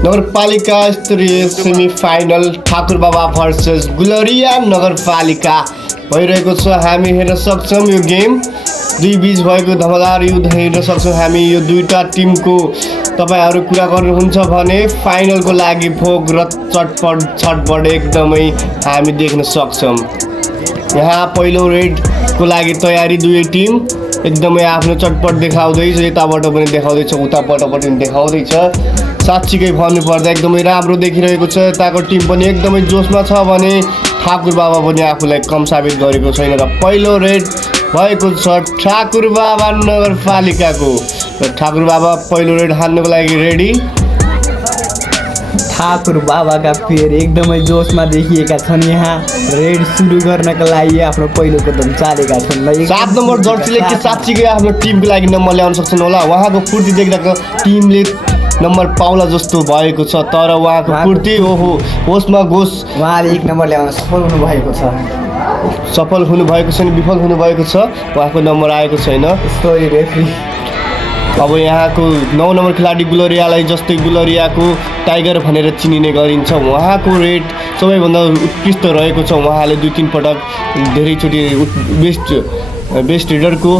नगरपालिका स्तरीय semifinal Thakurbaba versus Gulariya नगरपालिका भइरहेको छ। हामी हेर्न सक्छौँ यो गेम दुई बीच भएको धमादार युद्ध हेर्न सक्छौँ हामी। यो दुईटा टिमको तपाईहरु कुरा गर्नुहुन्छ भने फाइनलको लागि भोग र छटपट एकदमै हामी देख्न सक्छौँ। यहाँ पहिलो रेडको लागि तयारी दुवै टिम एकदमै आफ्नो चटपट देखाउँदैछ। यताबाट पनि देखाउँदैछ, उताबाट पनि देखाउँदैछ। साच्चीकै भन्नुपर्दा एकदमै राम्रो देखिरहेको छ। यताको टिम पनि एकदमै जोसमा छ भने ठाकुरबाबा पनि आफूलाई कम साबित गरेको छैन र पहिलो रेड भएको छ ठाकुरबाबा नगरपालिकाको। र ठाकुरबाबा पहिलो रेड हान्नको लागि रेडी। ठाकुरबाबाका प्लेयर एकदमै जोसमा देखिएका छन्। यहाँ रेड सुरु गर्नका लागि आफ्नो पहिलो कदम चालेका छन्। 7 नम्बर जर्सीले के साच्चीकै आफ्नो टिमको लागि नम्बर ल्याउन सक्छन् होला। उहाँको फुर्ती देख्दा टिमले नम्बर पाउला जस्तो भएको छ, तर उहाँको फुर्ती ओहो होसमा गोस। उहाँले 1 नम्बर ल्याउन सफल हुनुभएको छ। सफल हुनुभएको छैन, विफल हुनुभएको छ। उहाँको नम्बर आएको छैन। Sorry referee. अब यहाँको 9 नम्बर खेलाडी गुलरियालाई जस्तै गुलरियाको टाइगर भनेर चिनिने गरिन्छ। उहाँको रेड सबैभन्दा उत्कृष्ट रहेको छ। उहाँले 2-3 पटक धेरैचोटि बेस्ट रिडरको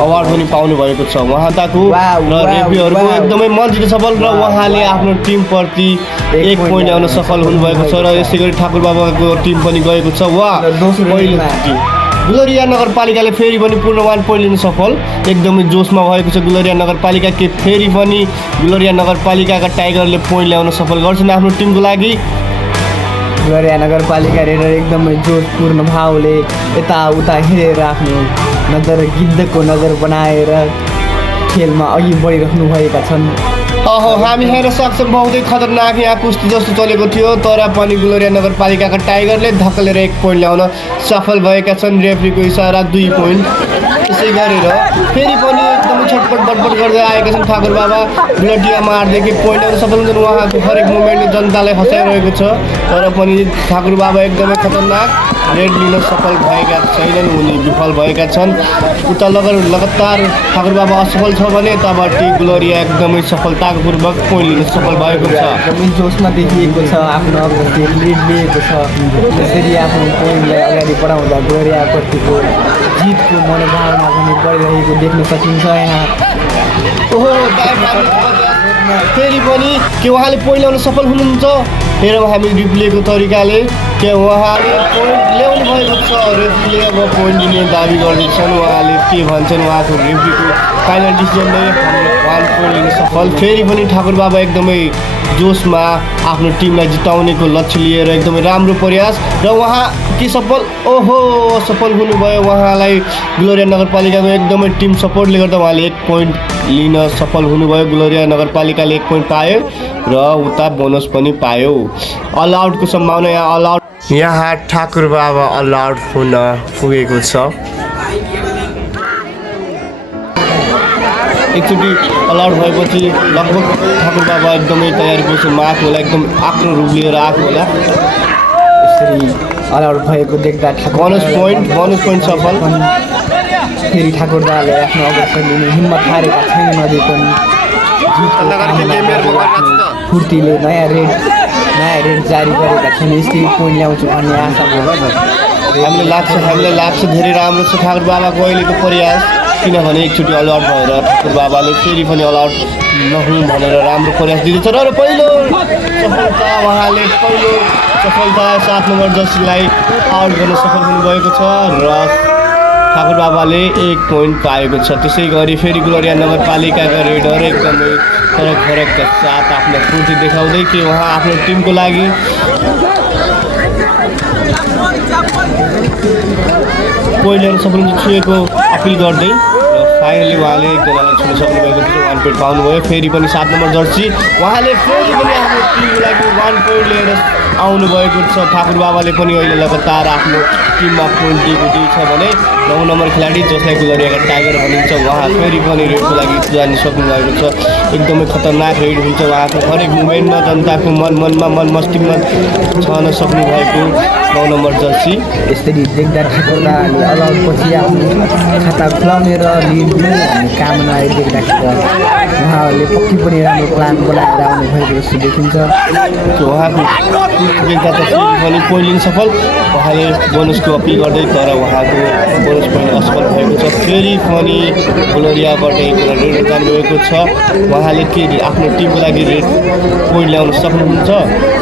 अवार्ड पनि पाउनु भएको छ। उहाँको र रेफ्रीहरूको एकदमै मन जित्न सफल र उहाँले आफ्नो टिमप्रति 1 पोइन्ट ल्याउन सफल हुनुभएको छ। र यसै गरी ठाकुरबाबाको टिम पनि गएको छ। गुलरिया नगरपालिकाले फेरि पनि पूर्ण 1 पोइन्ट लिन सफल एकदमै जोसमा भएको छ। गुलरिया नगरपालिका के फेरि पनि गुलरिया नगरपालिकाका टाइगरले पोइन्ट ल्याउन सफल गर्छन् आफ्नो टिमको लागि। गुलरिया नगरपालिका रेडर एकदमै जोसपूर्ण भावले यताउता हेरेर आफ्नो नजर गिद्धको नजर बनाएर खेलमा अघि बढिरहनु भएका छन्। हामी हेर्न सक्छौँ बहुतै खतरनाक यहाँ कुस्ती जस्तो चलेको थियो, तर पनि गुलरिया नगरपालिकाका टाइगरले धक्कलेर 1 पोइन्ट ल्याउन सफल भएका छन्। रेफ्रीको इसारा 2 पोइन्ट। त्यसै गरेर फेरि पनि एकदमै छटपट बटपट गर्दै आएका छन् ठाकुरबाबा। गुलरिया मार्दै पोइन्ट ल्याउन सफल हुन्छन्। उहाँको हरेक मुभमेन्टले जनतालाई हँसाइरहेको छ, तर पनि ठाकुरबाबा एकदमै खतरनाक रेड लिन सफल भएका छैनन्। उनी विफल भएका छन्। उता लगातार ठाकुरबाबा असफल छ भने तबबाट गुलरिया एकदमै सफलतापूर्वक पोइन्ट लिन सफल भएको छ। एकदमै जोसमा देखिएको छ, आफ्नो लिड लिएको छ। त्यसरी आफ्नो पोइन्टलाई अगाडि बढाउँदा गुलरियाप्रतिको जितको मनोभावना पनि बढिरहेको देख्न सकिन्छ। यहाँ फेरि पनि के उहाँले पोइन्ट ल्याउन सफल हुनुहुन्छ? हेरौँ हामी रिप्लेको तरिकाले के उहाँले पोइन्ट ल्याउनु भएको छ। रेफ्रीले अब पोइन्ट दिने दाबी गर्दैछन्। उहाँले के भन्छन्? उहाँको रेफ्रीको फाइनल डिसिजनले हाम्रो 1 पोइन्ट लिन सफल। फेरि पनि ठाकुरबाबा एकदमै जोसमा आफ्नो टिमलाई जिताउनेको लक्ष्य लिएर एकदमै राम्रो प्रयास र उहाँ के सफल सफल हुनुभयो। उहाँलाई गुलरिया नगरपालिकाको एकदमै टिम सपोर्टले गर्दा उहाँले 1 पोइन्ट लिन सफल हुनुभयो। गुलरिया नगरपालिकाले 1 पोइन्ट पायो र उता बोनस पनि पायो। अल आउटको सम्भावना यहाँ ठाकुरबाबा अल आउट हुन पुगेको छ। एकचोटि अल आउट भएपछि लगभग ठाकुरबाबा एकदमै तयारी पोजिसनमा आएको होला, एकदम आफ्नो रूप लिएर आएको होला। यसरी अल आउट भएको देख्दा बोनस पोइन्ट सफल। फेरि ठाकुरबाबाले आफ्नो अवसर लिने हिम्मत हारेका छैनन्। अझै पनि फुर्तीले नयाँ रेड जारी गरेका छन्। यसरी पोइन्ट ल्याउँछु भन्ने आशा हामीलाई लाग्छ धेरै राम्रो छ ठाकुरबाबाको अहिलेको प्रयास। किनभने एकचोटि अल आउट भएर ठाकुरबाबाले फेरि पनि अल आउट नहुँ भनेर राम्रो प्रयास दिँदैछ। र पहिलो सफलता उहाँले 7 नम्बर जर्सीलाई आउट गर्न सफल हुनुभएको छ र ठाकुरबाबाले 1 पोइन्ट पाएको छ। त्यसै गरी फेरि गुलरिया नगरपालिकाका रेडर एकदमै फरकका साथ आफ्नो फुर्ती देखाउँदै कि उहाँ आफ्नो टिमको लागि पोइन्ट ल्याउन सफल छुएको अपिल गर्दै फाइनली उहाँले एकजनालाई छुन सक्नुभएको थियो। 1 पोइन्ट पाउनुभयो। फेरि पनि 7 नम्बर जर्सी उहाँले फेरि पनि आफ्नो टिमको लागि 1 पोइन्ट लिएर आउनुभएको छ। ठाकुरबाबाले पनि अहिले लगातार आफ्नो टिममा पोइन्ट दिएको छ भने 9 नम्बर खेलाडी जसलाई गुलरियाका टाइगर भनिन्छ उहाँ फेरि पनि रेडको लागि जान सक्नुभएको छ। एकदमै खतरनाक रेड हुन्छ उहाँको हरेक मुभमेन्टमा जनताको मनमा मन मस्तिष्कमा छन सक्नु भएको 9 नम्बर जर्सी। यसरी देख्दा ठाकुरदाले अलगपछि आफ्नो खाता खुलाउने र लिड दिने भन्ने कामना देख्दाखेरि उहाँहरूले पक्कै पनि राम्रो प्लान बनाएर आउनु भएको जस्तो देखिन्छ। उहाँको देख्दा त फेरि पनि पोइन्ट लिन सफल, उहाँले बोनसको अपिल गर्दै तर उहाँको बोनस पोइन्ट असफल भएको छ। फेरि पनि ग्लोरियाबाट एकजना रेड जानुभएको छ, उहाँले के आफ्नो टिमको लागि रेड पोइन्ट ल्याउन सक्नुहुन्छ।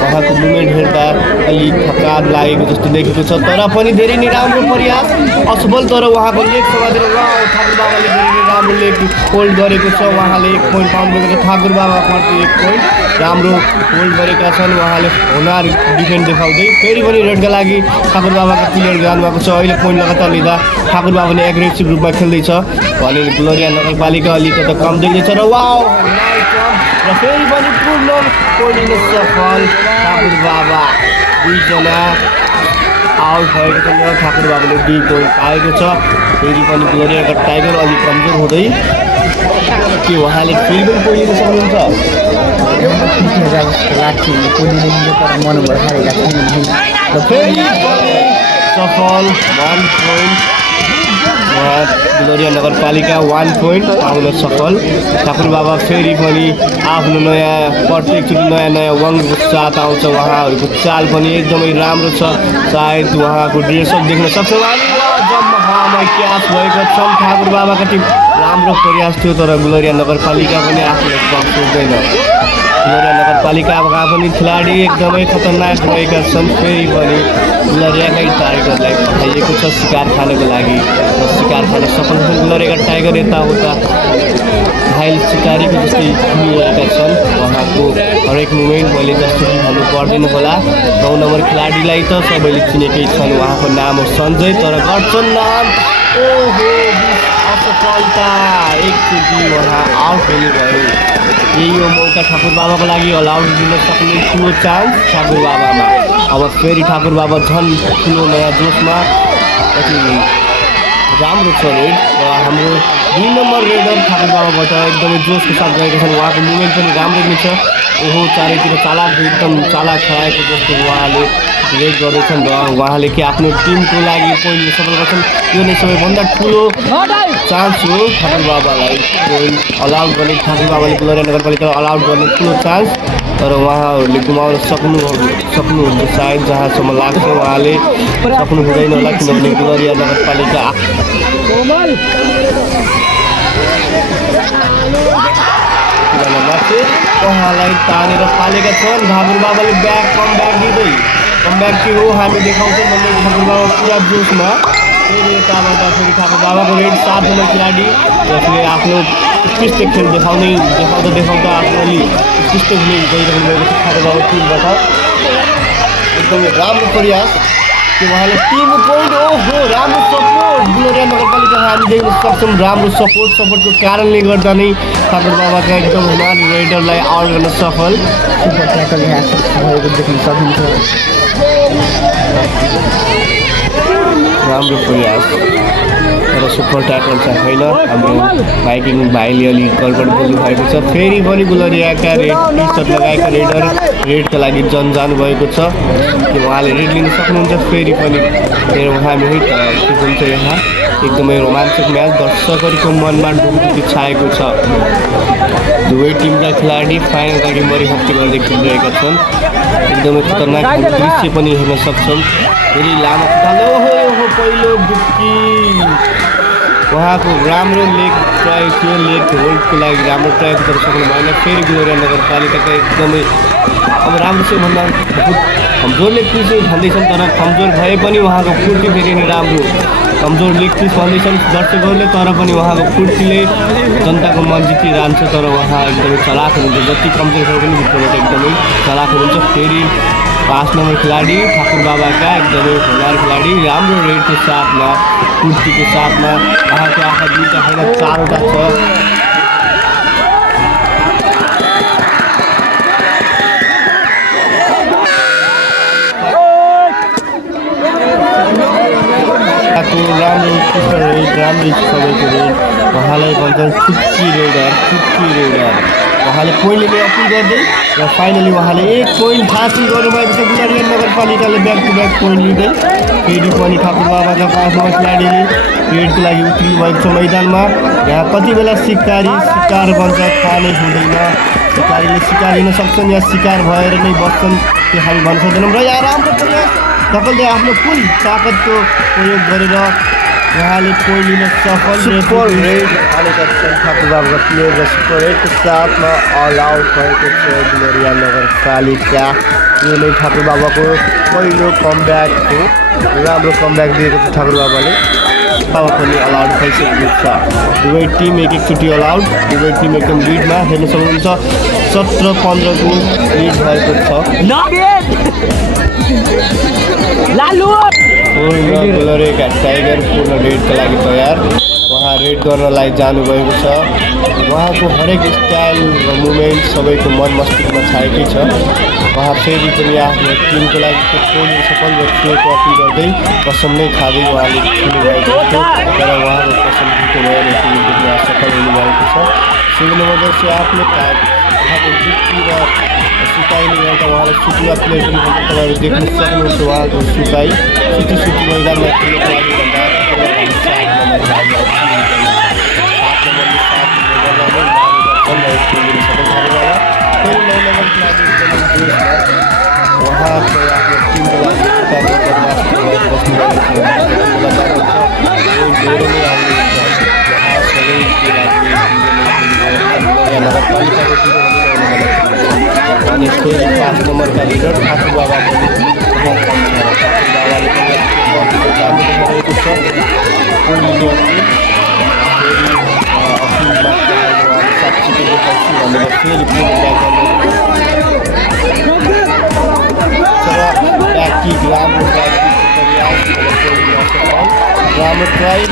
उहाँको मुभमेन्ट हेर्दा अलिक थकान लागेको जस्तो देखेको छ तर पनि धेरै नै राम्रो प्रयास असफल। तर उहाँको लेग समातेर ठाकुर बाबाले धेरै नै राम्रो लेग होल्ड गरेको छ, उहाँले 1 पोइन्ट पाउनुभएको छ। ठाकुर बाबाप्रति 1 पोइन्ट राम्रो होल्ड गरेका छन्, उहाँले हुनार डिफेन्ड देखाउँदै फेरि पनि रेडका लागि ठाकुर बाबाको प्लेयर जानुभएको छ। अहिले पोइन्ट लगातार लिँदा ठाकुर बाबाले एग्रेसिभ रूपमा खेल्दैछ भने ग्लोरिया नगरपालिका अलिकति कम देख्दैछ र र फेरि पनि पूर्ण पोइन्ट लिन सफल ठाकुर बाबा। 2 जना आउट भएको छ र ठाकुर बाबाले 2 पोइन्ट पाएको छ। फेरि पनि ग्लोरियाको टाइगर अलिक कमजोर हुँदै के उहाँले फेरि पनि पोइन्ट लिन सक्नुहुन्छ। र फेरि पनि सफल 1 पोइन्ट ग्लोरिया नगरपालिका 1 पोइन्ट पाउन सफल। ठाकुर बाबा फेरि पनि आफ्नो प्रत्येकचोटि नयाँ वङको साथ आउँछ, उहाँहरूको चाल पनि एकदमै राम्रो छ। सायद उहाँको ड्रेसअप देख्न सक्छौँ जम्मा क्याच भएको छन्। ठाकुर बाबाको टिम राम्रो प्रयास थियो तर ग्लोरिया नगरपालिका पनि आफूलाई कम सोच्दैन। ग्लोरिया नगरपालिकाका पनि खेलाडी एकदमै खतरनाक रहेका छन्। फेरि पनि ग्लोरियाकै टाइगरलाई पठाइएको छ शिकार खानको लागि र शिकार खान सफल छन्। ग्लोरियाका टाइगर यताउता घायल शिकारीको जस्तै घुमिरहेका छन्। उहाँको हरेक मुभमेन्ट मैले जस्तो कि भन्नु पर्दैन होला। 9 नम्बर खेलाडीलाई त सबैले चिनेकै छन्, उहाँको नाम हो सञ्जय तर गर्छन् नाम असफलता। एकचोटि उहाँ आउट हुनुभयो। यही हो मौका ठाकुर बाबाको लागि अल आउट दिन सक्ने ठुलो चान्स ठाकुर बाबामा। अब फेरि ठाकुर बाबा झन् ठुलो नयाँ जोसमा राम्रो छ रेड र हाम्रो 2 नम्बर रेडर ठाकुर बाबाबाट एकदमै जोसको साथ गएका छन्। उहाँको मुभमेन्ट पनि राम्रो नै छ। ओहो चारैतिर चालाक एकदम चालाक खेलाएको जस्तो उहाँले रेड गर्दैछन् र उहाँले के आफ्नो टिमको लागि पोइन्ट सफल गर्छन्। यो नै सबैभन्दा ठुलो चान्स हो ठाकुर बाबालाई पोइन्ट अलाउट गर्ने। ठाकुर बाबाले ग्लोरिया नगरपालिका अलाउट गर्ने ठुलो चान्स तर उहाँहरूले गुमाउन सक्नुहुन्छ सायद जहाँसम्म लाग्छ। उहाँले सक्नु हुँदैन होला किनभने ग्लोरिया नगरपालिका उहाँलाई तानेर फालेका छन्। ठाकुर बाबाले कमब्याक दिँदै कमब्याक के हो हामी देखाउँछौँ भन्दै ठाकुर बाबा पुरा जोसमा। फेरि यताबाट फेरि ठाकुर बाबाको रेड 7 नम्बर खेलाडी जसले आफ्नो उत्कृष्ट खेल देखाउँदा आफ्नो अलि उत्कृष्ट हुने गइरहनु भएको छ ठाकुर बाबा टिमबाट। एकदमै राम्रो प्रयास कि उहाँले टिम पोइन्ट ओहो राम्रो सपोर्ट ग्लोरिया नगरपालिका हामी देख्न सक्छौँ। राम्रो सपोर्टको कारणले गर्दा नै ठाकुर बाबाका एकदम हुनार रेडरलाई आउट गर्न सफल सुपर ट्याकल भएको देख्न सकिन्छ। राम्रो प्रयास तर सुपर ट्याकल चाहिँ होइन। हाम्रो बाइकिङ भाइले अलिक गडबड बोल्नु भएको छ। फेरि पनि ग्लोरियाका रेड टी सर्ट लगाएका रेडर रेडका लागि जानुभएको छ कि उहाँले रेड लिन सक्नुहुन्छ। फेरि पनि हामी है के भन्छ यहाँ एकदमै रोमाञ्चक म्याच दर्शकहरूको मनमा ढुकढुकी छाएको छ। दुवै टिमका खेलाडी फाइनल लागि मरिहत्ते गर्दै खेलिरहेका छन्। एकदमै खतरनाक दृश्य पनि हेर्न सक्छौँ। फेरि लामो ओहो पहिलो डुब्की उहाँको राम्रो लेग प्रयोग थियो, लेग होल्डको लागि राम्रो प्रयोग गर्न सक्नु भएन। फेरि ग्लोरिया नगरपालिकाका एकदमै अब राम्रो चाहिँ भन्दा कमजोर लेग पिस भन्दैछन् तर कमजोर भए पनि उहाँको फुर्ती फेरि नै राम्रो। कमजोर लेग पिस भन्दैछन् दर्शकहरूले तर पनि उहाँको फुर्तीले जनताको मन जितिरहन्छ। तर उहाँ एकदमै चलाक हुनुहुन्छ, जति कमजोर भए पनि भित्रबाट एकदमै चलाक हुनुहुन्छ। फेरि 5 नम्बर खेलाडी ठाकुर बाबाका एकदमै हुनार खेलाडी राम्रो रेडको साथमा फुर्तीको साथमा उहाँको आँखा 2टा होइन 4वटा छ। राम्रो सबैको रेड उहाँलाई भन्छन् चुक्की रेडर उहाँले पोइन्ट लिने अपिल गर्दै र फाइनली उहाँले 1 पोइन्ट हासिल गर्नुभएको छ। गुलरिया नगरपालिकाले ब्याक टु ब्याक पोइन्ट लिँदै फेरि पनि ठाकुर बाबाका 5 नम्बर खेलाडीले रेडको लागि उत्रिनु भएको छ मैदानमा। यहाँ कति बेला शिकारी शिकार बन्छ थाहा नै हुँदैन। शिकारीले शिकार लिन सक्छन् या शिकार भएर नै बस्छन् त्यो हामी भन्न सक्दैनौँ। र यहाँ राम्रो प्रयास तपाईँले आफ्नो फुल ताकतको प्रयोग गरेर उहाँले पोइन्ट लिन सफल। सुपर रेड हालेका छन् ठाकुर बाबाका प्लेयर र सुपर रेडको साथमा अल आउट भएको छ गुलरिया नगरपालिका। यो नै ठाकुर बाबाको पहिलो कमब्याक हो। राम्रो कमब्याक दिएको छ ठाकुर बाबाले। बाबा पनि अल आउट भइसकेको छ। दुवै टिम एक एकचोटि अल आउट। दुवै टिम एकदम लिडमा हेर्न सक्नुहुन्छ। 17-15 को लिड भएको छ। गुलरियाका टाइगर पूर्ण रेडका लागि तयार। उहाँ रेड गर्नलाई जानुभएको छ। उहाँको हरेक स्टाइल र मुभमेन्ट सबैको मन मस्तिष्कमा छाएकै छ। उहाँ फेरि पनि आफ्नो टिमको लागि पोइन्ट सफल र खेलको अपिल गर्दै कसम नै खाँदै उहाँले खेल्नुभएको थियो। तर उहाँको कसम जितो भएर उहाँ सफल हुनुभएको छ। 7 नम्बर से आफ्नो उहाँको जुक्ति र सुकाइले एउटा उहाँलाई सुतिला प्लेयर पनि तपाईँहरू देख्न सक्नुहुन्छ। उहाँको सुकाइ सुती मैदानमा खेल्नको लागि भन्दा उहाँको आफ्नो टिमको लागि नगरपालिकाको अनि फेरि 5 नम्बरका लिडर ठाकुर बाबा पनि ठाकुर बाबाले रहेको छ। साक्षीको देखाउँछु भनेर फेरि ब्याकी राम्रो राम्रो ट्राई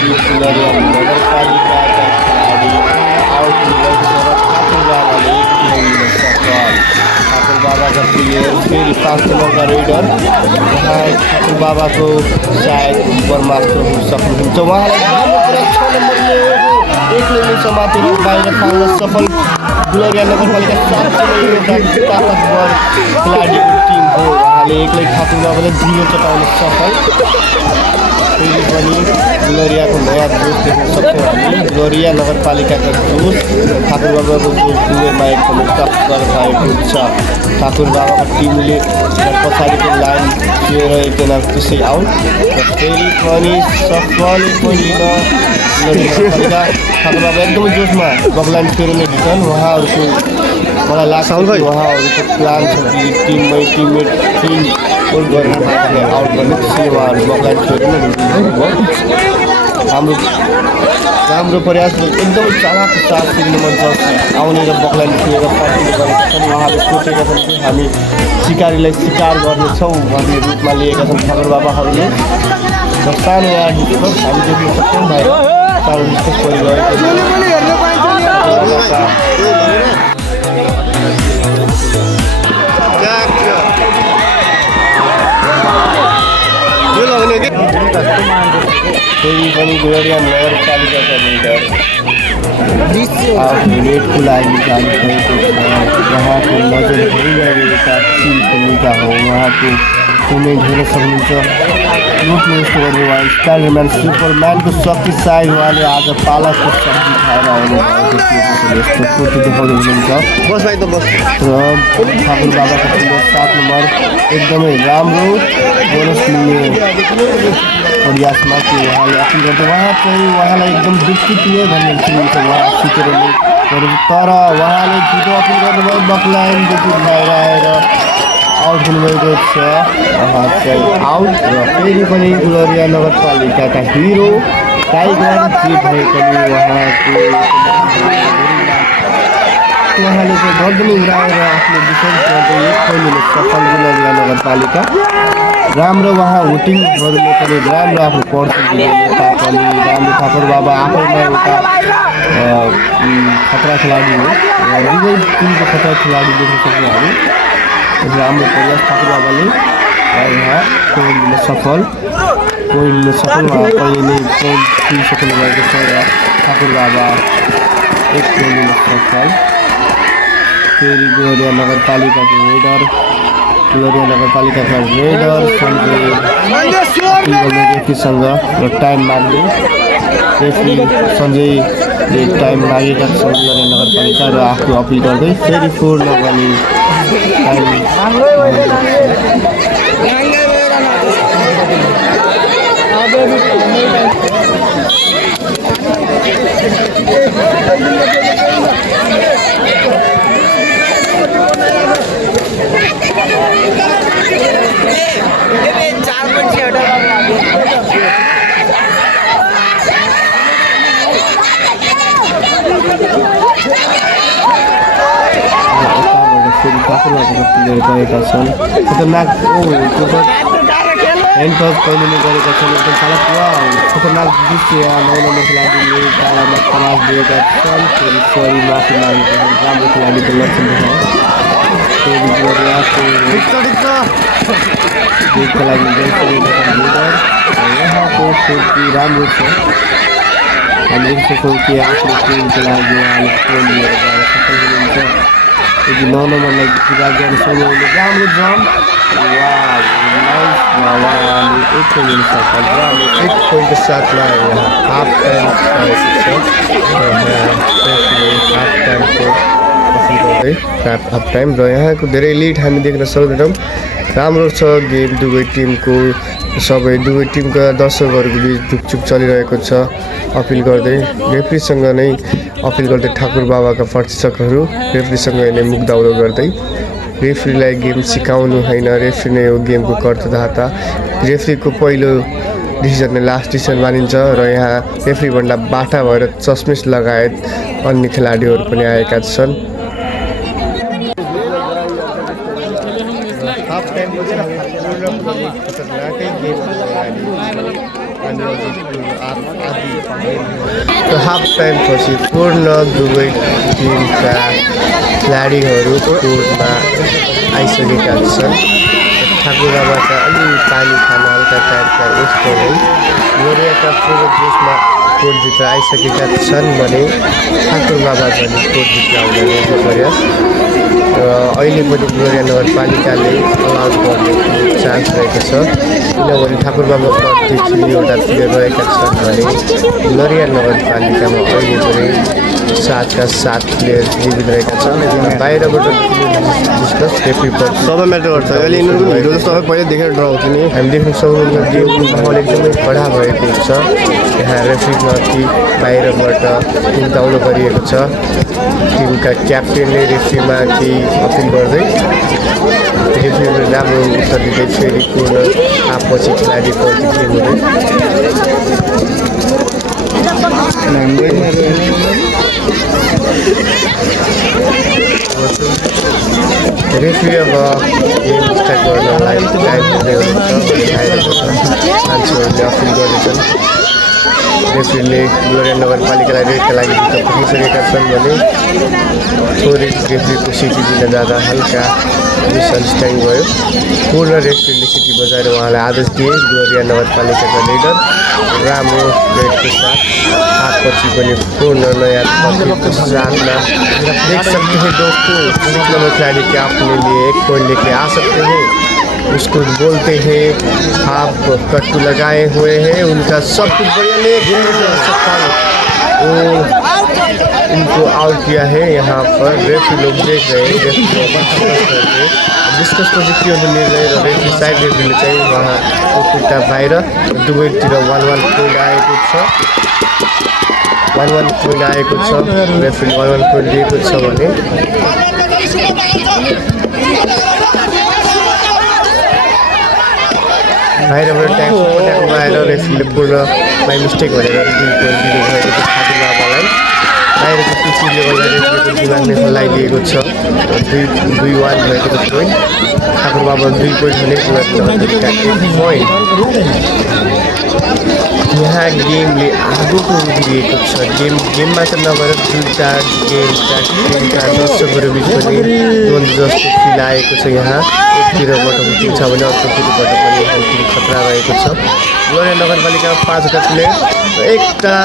ठाकुर बाबा नगरपालिकाका खेलाडी आउट भएको छ र ठाकुर बाबाले ठाकुर बाबाका प्लेयर फेरि 5 नम्बरका रेडर उहाँ ठाकुर बाबाको सायद बर्मास्त्र हुन सक्नुहुन्छ। उहाँलाई 6 नम्बरले एकले नै समातेर बाहिर फाल्न सफल। गुलरिया नगरपालिका 7 ताकतवर खेलाडीको टिम हो। उहाँले एक्लै ठाकुर बाबाले 0 चटाउन सफल। फेरि पनि गुलरियाको नयाँ जोस देख्न सक्छौँ हामी। गुलरिया नगरपालिकाका जोस ठाकुर बाबाको जोस दुवैमा एकदमै टक्कर भएको छ। ठाकुर बाबाको टिमले पछाडिको लाइन लिएर एकजना त्यसै आउट र फेरि पनि सफल पनि गुलरिया ठाकुर बाबा एकदमै जोसमा बगलाइन फेरि नै रिटर्न। उहाँहरूको मलाई लाग्छ उहाँहरूको प्लान छ कि टिममेट टिम गोल गरेर आउट गर्ने त्यसैले उहाँहरू बगलाइन फेरि नै राम्रो प्रयास एकदमै चालाक साथ 3 नम्बर जर्सी आउने र बगलाइन फेरेर फर्किने गरेका छन्। उहाँले सोचेका छन् कि हामी शिकारीलाई शिकार गर्नेछौँ भन्ने रूपमा लिएका छन् ठाकुर बाबाहरूले। र सानो यहाँ डिस्कस हामी देख्न सक्छौँ भाइ सानो डिस्कस गरिरहेको फेरि पनि गुलरिया नगरपालिकाका लिडर आफ्नो रेडको लागि जानुभएको छ। उहाँको नजर भइरहेका टिमको निगा हो। उहाँको पेमेन्ट हेर्न सक्नुहुन्छ। लुट्नु यस्तो गर्नु उहाँ स्पाइडरम्यान सुपरम्यानको शक्ति सायद उहाँले आज पालकको सब्जी खाएर आउनुभएको थियो। यस्तो कुर्ती देखाउँदै हुनुहुन्छ। बस भाइ त बस। र ठाकुर बाबाको प्लेयर 7 नम्बर एकदमै राम्रो बोनस लिने प्रयासमा चाहिँ उहाँले अपिल गर्दै उहाँलाई एकदम दुःखित भन्ने सुनिन्छ। उहाँ सुतेर नै तर उहाँले छिटो अपिल गर्नुभयो। बकलाइनदेखि बाहिर आएर आउट हुनुभएको छ। उहाँ चाहिँ आउट र फेरि पनि गुलरिया नगरपालिकाका हिरो टाइगर जे भए पनि उहाँले चाहिँ गर्दनी उडाएर आफ्नो डिफेन्स गर्दै 1 पोइन्टले सफल गुलरिया नगरपालिका। राम्रो उहाँ हुटिङहरूले पनि राम्रो आफ्नो पर्सेन्टेज तापनि राम्रो ठाकुर बाबा आफैमा एउटा खतरा खेलाडी हो। दुवै टिमको खतरा खेलाडी देख्न सक्छौँ हामी। राम्रो प्रयास ठाकुर बाबाले यहाँ पोइन्ट लिन सफल उहाँ पहिले नै पोइन्ट लिइसक्नु भएको छ र ठाकुर बाबा 1 पोइन्ट लिन सफल। फेरि गुलरिया नगरपालिकाको रेडर रेफ्रीसँग र टाइम माग्दै रेफ्री सञ्जयले टाइम मागेका छन् गुलरिया नगरपालिका र आफ्नो अपिल गर्दै फेरि पूर्ण पनि टाइम गएका छन्। खतरनाक ह्यान्ड टच पहिले नै गरेका छन्। एकदम साला पुरा खतरनाक दृश्य 9 नम्बर खेलाडीले तालामा समाज दिएका छन्। फेरि सरी माथि लागेको राम्रो खेलाडीको लक्षण देखाए। फेरि गुलरियाको जितका लागि यहाँको फुर्ती राम्रो छ। हामी देख्न सक्छौँ कि आफ्नो टिमको लागि उहाँले फोन लिएर जान सफल हुनुहुन्छ। यदि 9 नम्बरलाई पुरा गर्न सक्नुहुने राम्रो जम्प उहाँले 1 पोइन्ट लिन सफल र 1 पोइन्टको साथमा यहाँ हाफ टाइम हाफ टाइम र यहाँको धेरै लिड हामी देख्न सक्दैनौँ। राम्रो छ गेम दुवै टिमको टिमका दर्शकहरूको बिच ढुकछुक चलिरहेको छ। अपिल गर्दै रेफ्रीसँग नै अपिल गर्दै ठाकुर बाबाका प्रशिक्षकहरू रेफ्रीसँग नै मुखदाउदो गर्दै रेफ्रीलाई गेम सिकाउनु होइन, रेफ्री नै हो गेमको कर्तादाता। रेफ्रीको पहिलो डिसिजन नै लास्ट डिसिजन मानिन्छ र यहाँ रेफ्रीभन्दा बाटा भएर चस्मिस लगायत अन्य खेलाडीहरू पनि आएका छन्। हाफ टाइम पछि पूर्ण दुवै टिमका खेलाडीहरू कोर्टमा आइसकेका छन्। ठाकुर बाबाका अलि पानी खान हल्का टाइपका यस्तो नै गुलरियाका पूर्व जोसमा कोर्टभित्र आइसकेका छन् भने ठाकुर बाबा पनि कोर्टभित्र आउँदै रहेको प्रयास र अहिले पनि गुलरिया नगरपालिकाले अलाउड गर्ने चान्स रहेको छ। किनभने ठाकुर बाबा प्रतिदेखि एउटा प्लेयर रहेका छन् भने गुलरिया नगरपालिकामा अहिले पनि 7 प्लेयर जीवित रहेका छन्। बाहिरबाट डिस्कस रेफ्री सबै म्याटर गर्छ। अहिले यिनीहरूको हिरो सबै पहिला देखेर डराउँछ नि। हामी देख्न सक्छौँ गेमको माहौल एकदमै कडा भएको छ। यहाँ रेफ्रीमाथि बाहिरबाट उम्ताउनु गरिएको छ। टिमका क्याप्टेनले रेफ्रीमाथि अपिल गर्दै रेफ्रीले राम्रो उत्तर दिँदै फेरि पूर्ण आफपछि खेलाडी प्रतिक्रिया हुँदै रेफ्री अब गेम स्टार्ट गर्नलाई टाइम हुँदै हुनुहुन्छ भने बाहिरबाट मान्छेहरूले अपिल गर्दैछन्। रेफ्रीले गुलरिया नगरपालिकालाई रेडका लागि भित्र पुगिसकेका छन् भने थोरै रेफ्रीको सिटी दिन जाँदा हल्का मिसअन्डरस्ट्यान्डिङ भयो। पूर्ण रेफ्रीले सिटी बजाएर उहाँलाई आदेश दिए। गुलरिया नगरपालिकाका लिडर राम्रो रेडको साथ हातपछि पनि पूर्ण नयाँ तकनीकको साथमा देख सकते हैं दोस्तों 1 नंबर खिलाड़ी के अपने लिए 1 पॉइंट लेके आ सकते हैं। उसको बोलते हैं हाफ कट्टू लगाए हुए हैं, उनका सब कुछ बढ़िया सफल इनको आउट किया है। यहाँ पर रेफ्री लोग देख रहे हैं डिस्कस पछि के हुन्छ निर्णय र रेफ्री साइड रेफ्रीले चाहिँ उहाँको खुट्टा बाहिर दुवैतिर 1-1 पोइन्ट आएको छ। 1-1 पोइन्ट आएको छ। रेफ्रीले 1-1 पोइन्ट दिएको छ भने बाहिरबाट ट्याक्स पट्याएको आएर रेफ्रीले पूर्ण बाई मिस्टेक भनेर 2 पोइन्ट दिनुभएको थियो ठाकुर बाबालाई। बाहिरको पिचले गर्दा रेफ्रीको दिमागले हल्लाइदिएको छ। 2-1 भएको छ पोइन्ट। ठाकुर बाबा 2 पोइन्ट भने पुरा पोइन्ट। यहाँ गेमले आगोको उभिएको छ। गेम मात्र नभएर 2टा गेमका टिमका दर्शकहरू बिच पनि द्वन्द्व जस्तो फिल आएको छ। यहाँ एकतिरबाट हुटिङ छ भने अर्कोतिरबाट पनि हुटिङ खतरा रहेको छ। लोरिया नगरपालिकामा 5वटा प्लेयर र 1टा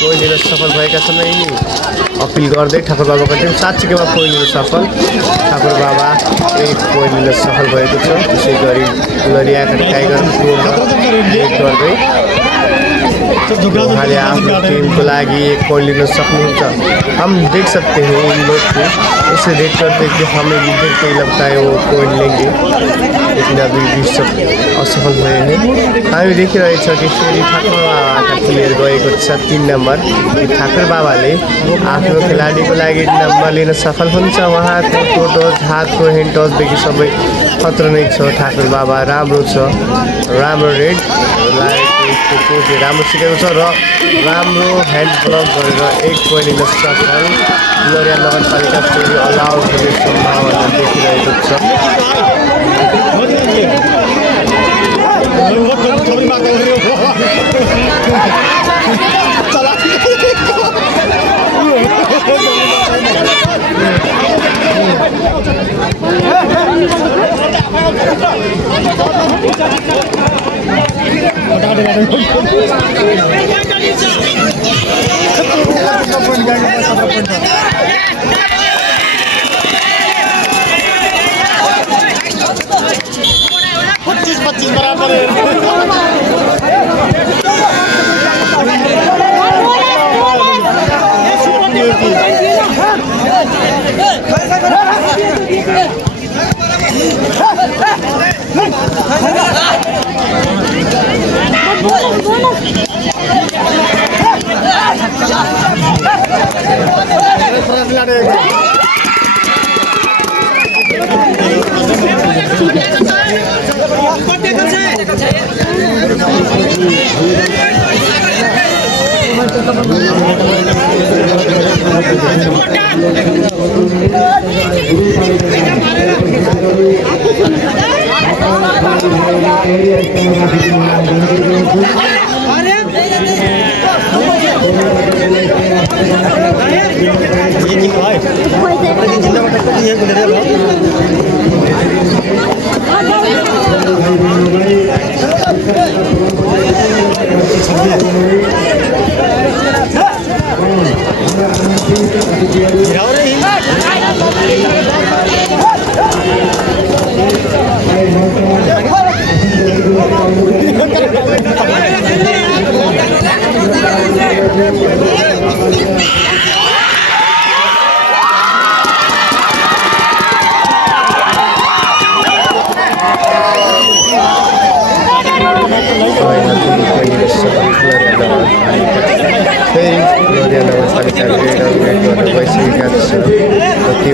पोइन्ट लिन सफल भएका छन्। यिनी अपिल गर्दै ठाकुर बाबाको टिम 7 पोइन्ट लिन सफल। ठाकुर बाबा 1 पोइन्ट लिन सफल भएको छ। त्यसै गरी लोरियाका टाइगर गर्दै उहाँले आफ्नो टीम को लागि 1 पॉइंट लेना सकते। हम देख सकते हैं इन लोग को ऐसे देख करते कि हमें देख के लगता है वो पॉइंट लेंगे, लेकिन अभी भी सब असफल हुए हैं। हामी देखिरहेछ कि फेरि ठाकुर बाबाका प्लेयर गएको छ 3 नम्बर। ठाकुर बाबाले आफ्नो खेलाडीको लागि नम्बर लिन सफल हुन्छ। उहाँको टोटस हातको ह्यान्ड टचदेखि सबै खतरा नै छ। ठाकुर बाबा राम्रो छ, राम्रो रेड लागेको कोच राम्रो सिकेको छ र राम्रो ह्यान्ड ब्लक गरेर 1 पोइन्ट लिन सफल। लोरिया नगरपालिका फेरि अलाउट हुने सम्भावना देखिरहेको छ।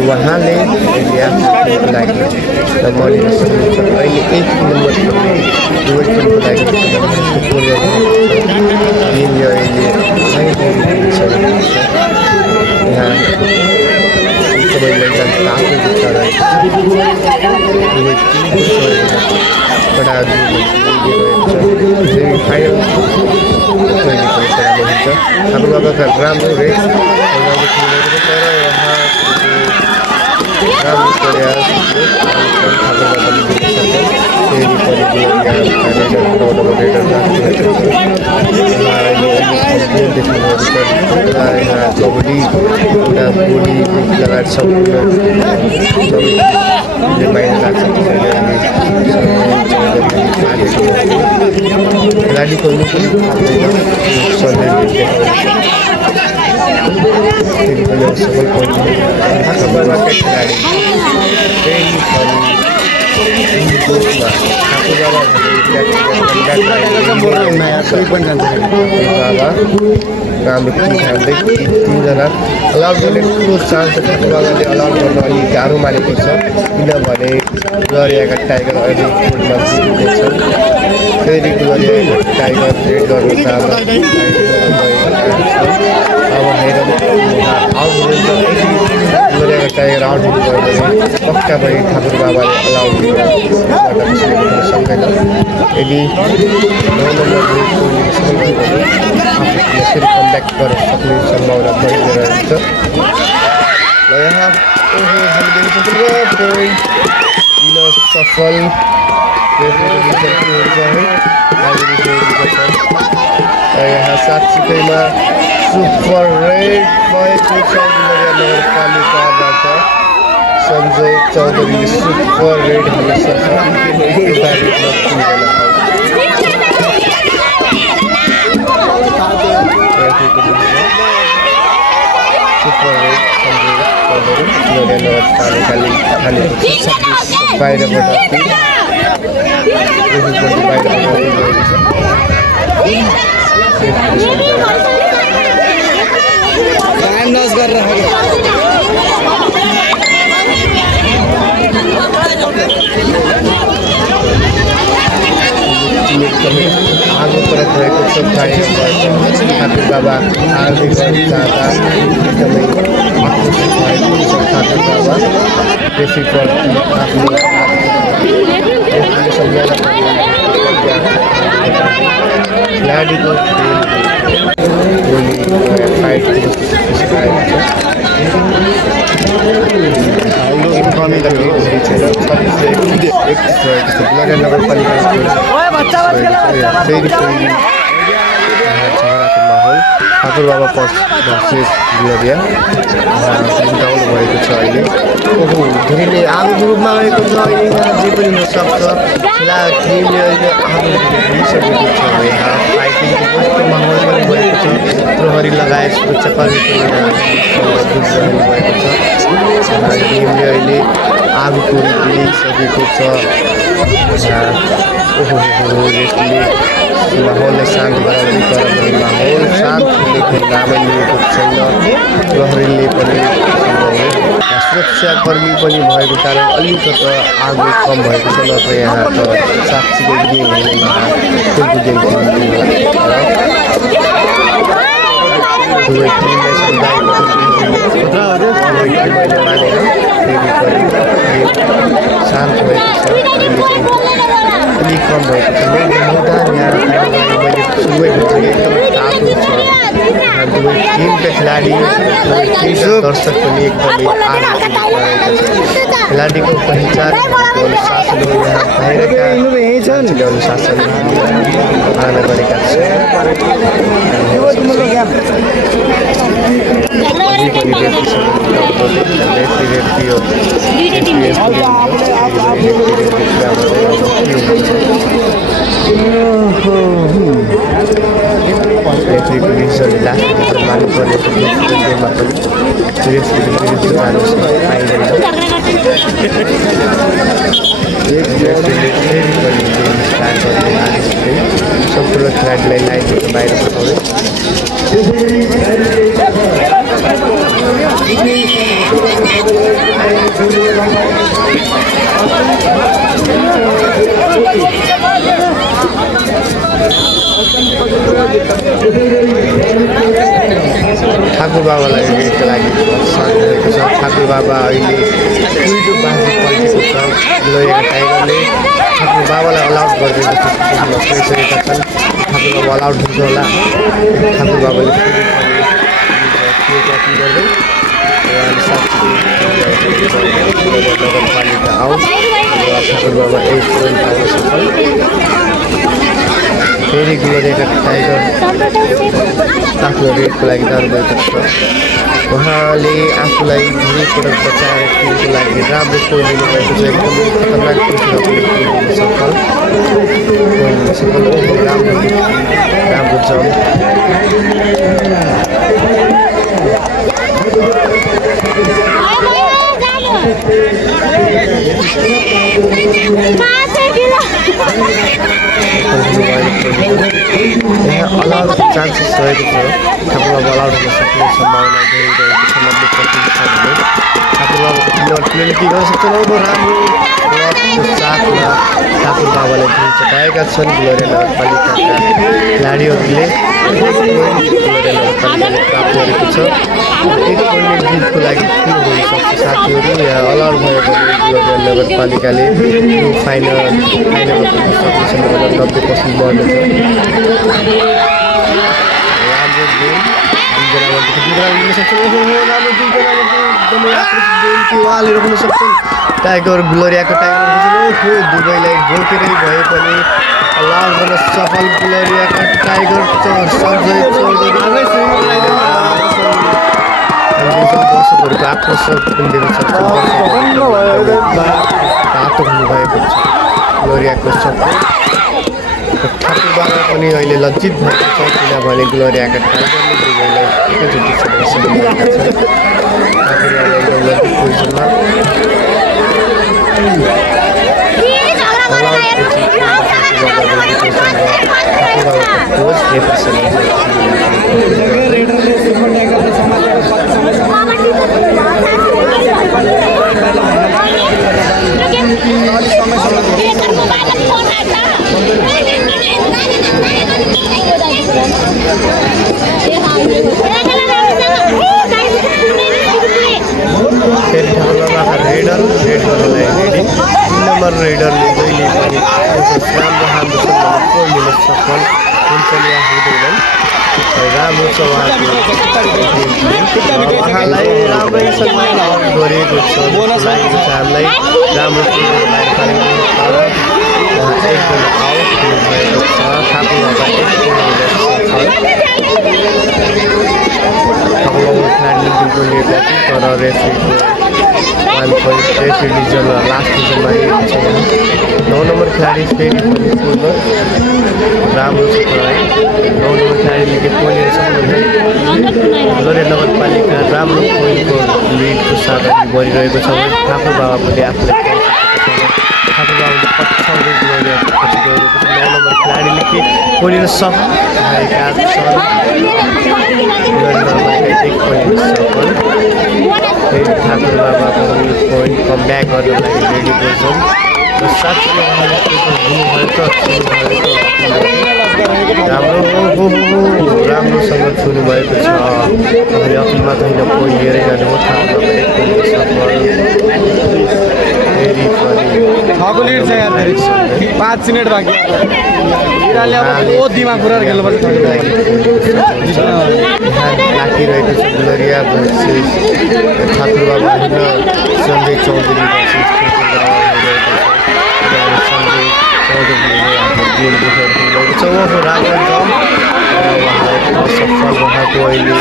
उहाँले आफ्नो लागि नम्बर लिन सक्नुहुन्छ। अहिले 1 नम्बरको लागि यहाँ सबै मैदान तातो जुत्ता रहेको छ। हाम्रो बाबाका राम्रो रेट राम्रो प्रयास कबड्डी गोली लगायत सबैले बाहिर लाग्छ। खेलाडीको सफल राम्रो टिम खाँदै तिनजना अलाउट गर्ने ठुलो चान्स छ ठाकुर बाबाले अलाउट गर्न अलिक गाह्रो मानेको छ किनभने ग्लोरियाका टाइगर अहिले कोर्टमा जितेको छ फेरि ग्लोरियाका टाइगर रेड गर्नु चाहन्छ अब हेरौँ आउट हुन्छ ग्लोरियाका टाइगर आउट हुनुभयो भने पक्का पनि ठाकुर बाबाले अलाउट गर्न सक्दैन यदि 9 नम्बर फेरि कमब्याक गर्न सक्ने सम्भावना बढिरहेको छ र यहाँ हामीले पोइन्ट दिन सफल यहाँ साँच्चीकैमा सुपर रेड भएको छ नगरपालिकाबाट सञ्जय चौधरीले सुपर रेड हुन सक्छ सुपर रेड सञ्जय चौधरी नगरपालिकाले खानेको छ बाहिरबाट आगो परत भएको छ ठाकुर बाबा हार्दिक चाहता एकदमै आक्रोशित भएको छ ठाकुर बाबा बेसी आफ्नो खेलाडीको फाइट ठाकुर बाबा भर्सेस ग्लोरिया जिताउनु भएको छ अहिले ओहो धेरैले आगो रूपमा रहेको छ अहिले यहाँ जे पनि हुनसक्छ टिमले अहिले आगो लिइसकेको छ यहाँ फाइटिङको कस्तो माहौल पनि भएको छ प्रहरी लगायत सुरक्षाकर्मी पनि भएको छ टिमले अहिले आगोको लिइसकेको छ ओहो यसले माहौललाई शान्त गराउने तर पनि माहौल शान्त हुने नामै लिएको छैन प्रहरीले पनि सुरक्षाकर्मी पनि भएको कारण अलिकति आगो कम भएको छ नत्र यहाँ त साँच्चीकै गेम हुने फुलको गेम दुवै टिमलाई मैले मानेर फेरि पनि शान्त भएको छ अहिले चाहिँ अलिक कम भएको छ मैदान यहाँ मैले सुरुमै भन्छ एकदमै तातो छ दुवै टिमका खेलाडी दुवै टिमका दर्शक पनि एकदमै आनन्दित रहेका छन् खेलाडीको पहिचान अनुशासन हो यहाँ बाहिरका मान्छेले अनुशासन पालना गरेका छन् रेफ्रीको डिसिजनले लास्टमा मान्नुपर्ने गेममा पनि रेफ्रीको विरुद्ध जानु पाइँदैन रेफ्रीले फेरि पनि गेम स्टार्ट गर्ने मानिसले सम्पूर्ण खेलाडीलाई लाइनबाट बाहिर पठाउँदै ठाकुर बाबालाई रेडको लागि प्रोत्साहन गरेको छ ठाकुर बाबा अहिले उल्टो बाजी पल्टेको छ ग्लोरिया टाइगरले ठाकुर बाबालाई अलाउट गर्दै जस्तो गइसकेका छन् ठाकुर बाबा अलाउट हुन्छ होला ठाकुर बाबाले गर्दै नगरपालिका आउट ठाकुर बाबा 8 पोइन्ट पाउन सफल फेरि ग्लोरियाका टाइगर आफ्नो रेडको लागि जानुभएको छ उहाँले आफूलाई धेरै पटक बचाएर टिमको लागि राम्रो पोइन्ट दिनुभएको छ एकदमै खतरनाक सफल राम्रो जम यहाँ अलाउड चान्सेस रहेको छ ठाकुरबाबु अलाउड हुन सक्ने सम्भावना धेरै रहेको छ 90% छ भने ठाकुरबाबुको प्लेयरले के गर्न सक्छ राम्रो रडको साथमा ठाकुरबाबाले भिड चटाएका छन् ग्लोरिया नगरपालिकाका खेलाडीहरूले ग्लोरिया नगरपालिकाले प्राप्त गरेको छ 1 पोइन्ट जितको लागि के हुनसक्छ साथीहरू यहाँ अलाउड भयो भने ग्लोरिया नगरपालिकाले यो फाइनल पुग्न सक्नेछ 90% बढ्नेछ राम्रो गेम उहाँले रोक्न सक्छन् टाइगर ग्लोरियाको टाइगर दुवैलाई बोकेरै भए पनि लाल गर्न सफल ग्लोरियाका टाइगर सञ्जय चौधरी दर्शकहरूको आकर्षक पनि दिन सक्छ तातो हुनुभएको छ ग्लोरियाको सपोर्ट ठाकुरबाबा पनि अहिले लज्जित भएको छ किनभने ग्लोरियाका टाइगरले दुवैलाई एकैचोटि सकिरहेका छन् ठाकुरबाबा एकदम लज्जित पोजिसनमा फेरि ठाकुरबाबाका रेडर रेड गर्नलाई रेडी 3 नम्बर रेडरले जहिले पनि राम्रो हान्दछन् भने पोइन्ट लिन सफल हुन्छन् या हुँदैनन् राम्रो छ उहाँलाई राम्रैसँग गरेको छ हामीलाई राम्रो एकदम आउट हुनुभएको छ ठाकुरबाबा खेलाडीले बिल्कुल निर्वाचित तर रेफ्रीको 1 पोइन्ट रेफ्री डिभिजनमा लास्ट डिभिजनमा आएको छ 9 नम्बर खेलाडी फेरि पनि पूर्ण राम्रो छ तर 9 नम्बर खेलाडीले के पोइन्ट ग्लोरिया नगरपालिका राम्रो पोइन्टको लिडको साथ बढिरहेको छ भने ठाकुरबाबा पनि आफूलाई ठाकुरबाबुले पछाउँदै ग्लोरियाको पछि गएको छ 9 नम्बर खेलाडीले के पोइन्ट सफल भएका छन् ठाकुरबाबा पनि पोइन्ट कम ब्याक गर्न लागि रेडी छन् र साथै राम्रोसँग छुनुभएको छ अहिले अपिलमा त होइन पोइन्ट लिएरै जानु हो ठाकुरबाबा लिड छ यार 5 मिनेट बाँकी दिमाग पुरा खेल्नुपर्छ लागिरहेको छ ग्लोरिया भर्सेस ठाकुरबाबा होइन सञ्जय चौधरी भर्सेस सञ्जय चौधरीले आफ्नो गेम देखाइरहेको छ उहाँको राम्रो छ र उहाँलाई असफल उहाँको अहिले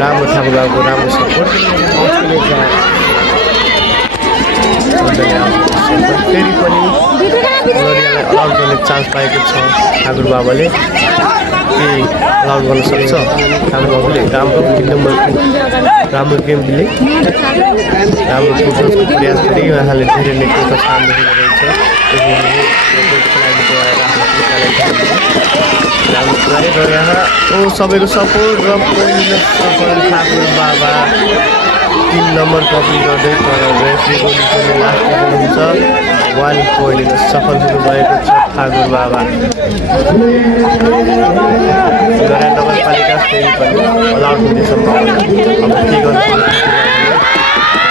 राम्रो ठाकुरबाबुको राम्रो सपोर्ट फेरि पनि ग्लोरियालाई अलाउट गर्ने चान्स पाएको छ ठाकुरबाबाले के अलाउट गर्न सक्छ ठाकुरबाबुले राम्रो 3 नम्बर राम्रो गेम दिले राम्रो फुटबलको प्रयास गरे उहाँले धेरै नै फोकस हान्दिरहेको रहेछ र यहाँ सबैको सपोर्ट र पोइन्ट सफल ठाकुरबाबा 3 नम्बर कपी गर्दै तर रेफ्रीको डिसिजन लास्ट हुन्छ 1 पोइन्ट लिन सफल हुनुभएको छ ठाकुरबाबा ग्लोरिया नगरपालिका फेरि पनि अलाउट हुने सम्भावना अब के गर्नु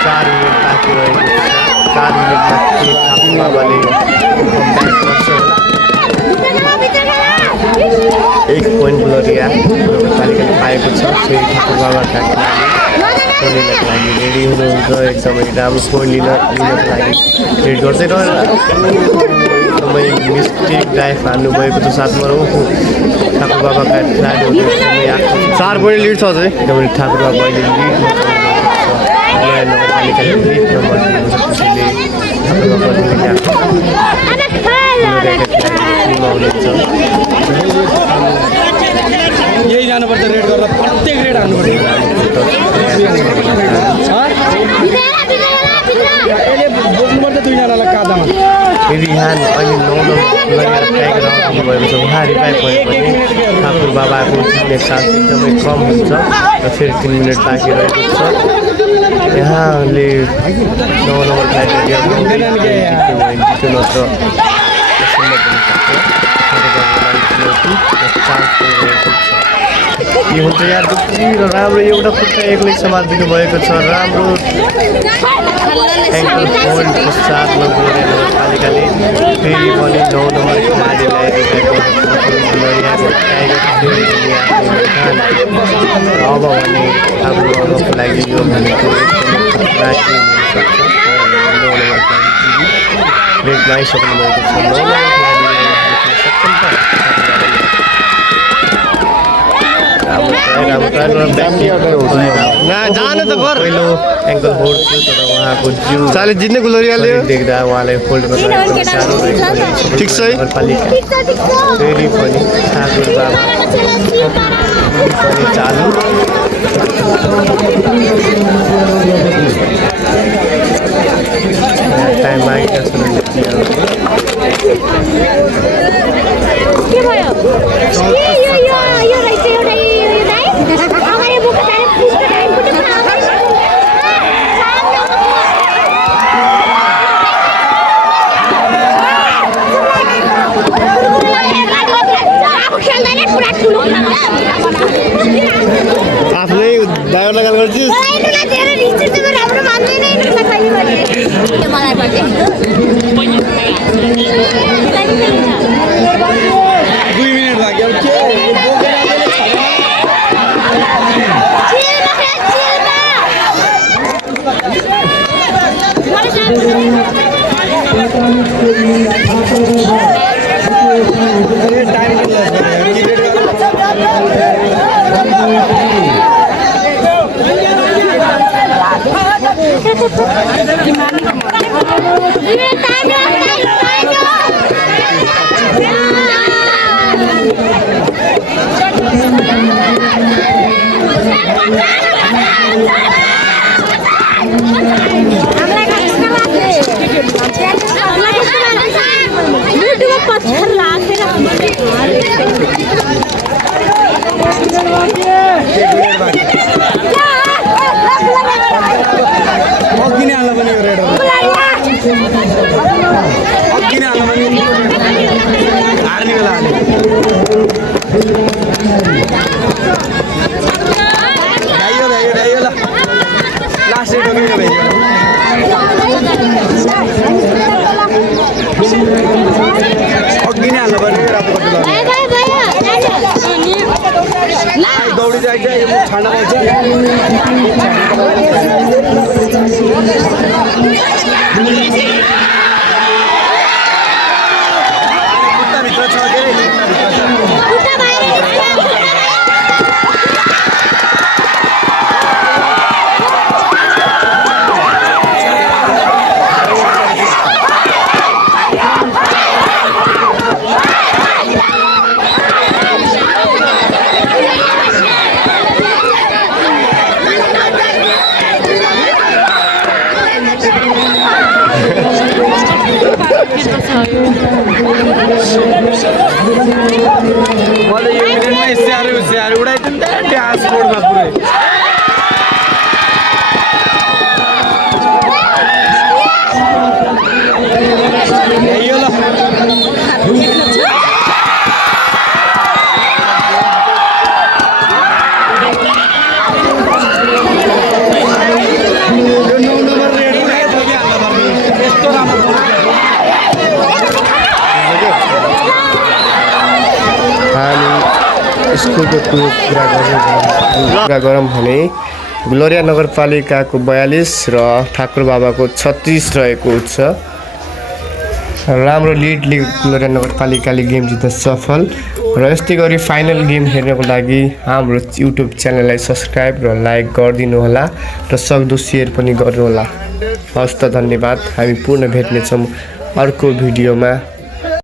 4 मिनट बाँकी रहेको छ 4 मिनटमा के ठाकुरबाबाले ब्याक गर्छ 1 पोइन्ट ग्लोरिया नगरपालिकाले पाएको छ फेरि ठाकुरबाबाका पोइन्टको लागि रेडी हुनुहुन्छ एकदमै राम्रो पोइन्ट लिनको लागि रेड गर्दै रहेर एकदमै मिस्टेक ड्राइभ हान्नुभएको छ साथमा ठाकुरबाबाका खेलाडीहरूले एकदमै 4 पोइन्ट लिड छ चाहिँ एकदमै ठाकुरबाबा अहिले लिडमा नगरपालिकाले लिड नम्बर दिएको छ त्यसैले ठाकुरबाबा यही जानुपर्छ रेड गर्दा प्रत्येक रेड हान्नुपर्छ भएको छ उहाँ रिभाइभ भयो भने ठाकुर बाबाको जित्ने चान्स एकदमै कम हुन्छ र फेरि 3 मिनट बाँकी रहेको छ यहाँले 9 नम्बर फ्लाइट जित्यो नत्र के हुन्छ यार र राम्रो एउटा खुट्टा एक्लै समातिदिनु भएको छ राम्रो एङ्कल होल्डको साथमा गोरे नगरपालिकाले फेरि पनि 9 नम्बर खेलाडीलाई अब भने हाम्रो अगाउको लागि यो भनेको एकदमै ब्रेकमा आइसक्नु भएको जाने त घर पहिलो एङ्कल होल्ड थियो तर उहाँको जिउ साले जित्ने गुलोरियाले देख्दा उहाँलाई होल्ड गर्न साह्रो रहेको ठिक छ नगरपालिका फेरि पनि ठाकुर बाबा पनि चालु टाइम आएका छन् के भयो यो रहेछ एउटा हमारे बुक का टाइम पुट आफ्नै ड्राइभरलाई गाल गर्छिस् राम्रो मान्दैन मलाई पर्छ 2 मिनेट लाग्यो के दौड़ी जाए छाना मैले यो मिनेटमा स्याहार उडाइदिउँ त ड्यासबोर्डमा पुरै यो ल स्कुलको कुरा गरौँ भने ग्लोरिया नगरपालिकाको 42 र ठाकुर बाबाको 36 रहेको छ। राम्रो लिडले ग्लोरिया नगरपालिकाले गेम जित्न सफल र यस्तै गरी फाइनल गेम हेर्नको लागि हाम्रो युट्युब च्यानललाई सब्स्क्राइब र लाइक गरिदिनु होला र सक्दो सेयर पनि गर्नुहोला। हस्त धन्यवाद। हामी पुनः भेट्नेछौँ अर्को भिडियोमा।